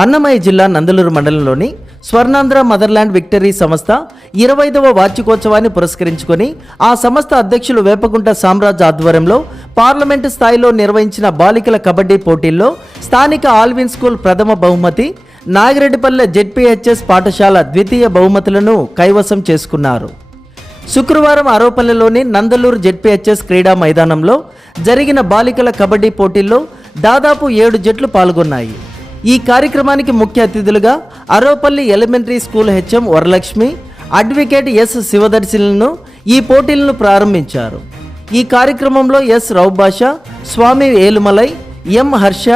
అన్నమయ్య జిల్లా నందలూరు మండలంలోని Swarnandhra motherland victory సంస్థ 25వ వార్షికోత్సవాన్ని పురస్కరించుకొని ఆ సంస్థ అధ్యక్షులు వేపకుంట సామ్రాజ్ ఆధ్వర్యంలో పార్లమెంటు స్థాయిలో నిర్వహించిన బాలికల కబడ్డీ పోటీల్లో స్థానిక ఆల్విన్ స్కూల్ ప్రథమ బహుమతి, నాగిరెడ్డిపల్లె జెడ్పీహెచ్ఎస్ పాఠశాల ద్వితీయ బహుమతులను కైవసం చేసుకున్నారు. శుక్రవారం ఆరోపల్లెలోని నందలూరు జెడ్పీహెచ్ఎస్ క్రీడా మైదానంలో జరిగిన బాలికల కబడ్డీ పోటీల్లో దాదాపు 7 జట్లు పాల్గొన్నాయి. ఈ కార్యక్రమానికి ముఖ్య అతిథులుగా Aropalli elementary school HM Varalakshmi, advocate S శివదర్శిలను ఈ పోటీలను ప్రారంభించారు. ఈ కార్యక్రమంలో S Roubasha, Swami Elumalai, M Harsha,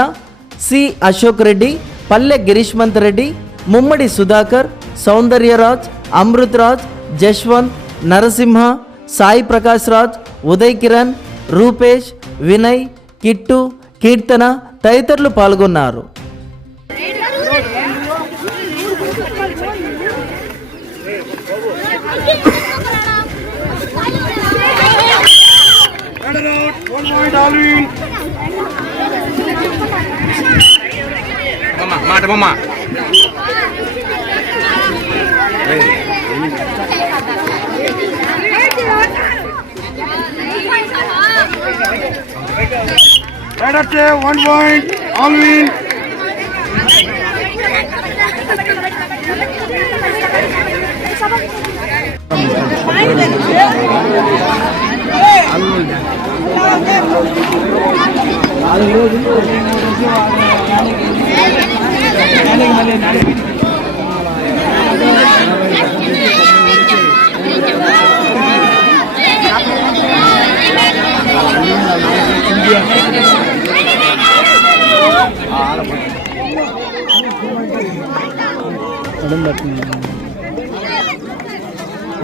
C Ashok Reddy, Palle Girishmanth Reddy, Mummadi Sudhakar, Soundaryaraj, Amrutharaj, Jaswanth, Narasimha, Sai Prakash Raj, Uday Kiran, Rupesh, Vinay, Kittu, Keerthana తదితరులు పాల్గొన్నారు. One point, Alvin.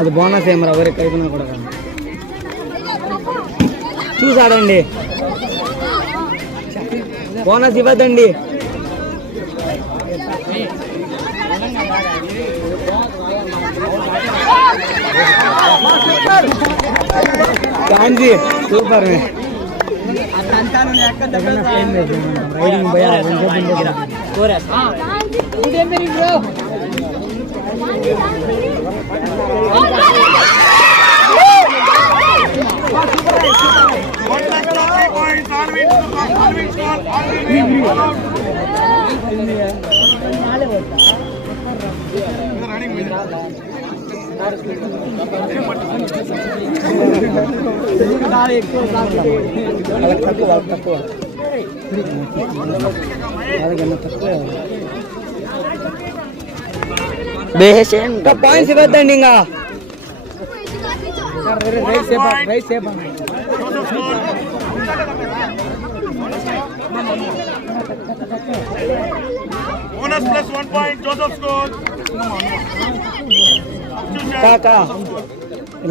అది బోనస్ ఏమరా ఎవరికి అయిపోయినా కూడా చూసాడండి, బోనస్ ఇవ్వద్దండి. గాంధీ సూపర్ రైడింగ్ భయ పాయింట్స్ ఇవ్వద్దండి. ఇంకా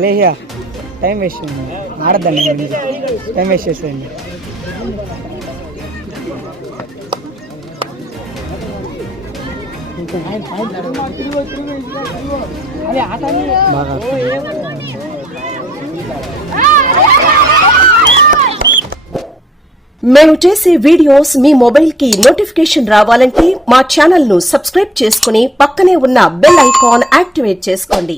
లేహ్యా టైం వేస్ట్ ఆడద్దండి, టైం వేస్ట్ చేసేయండి. మేము చేసే వీడియోస్ మీ మొబైల్ కి నోటిఫికేషన్ రావాలంటే మా ఛానల్ ను సబ్స్క్రైబ్ చేసుకుని పక్కనే ఉన్న బెల్ ఐకాన్ యాక్టివేట్ చేసుకోండి.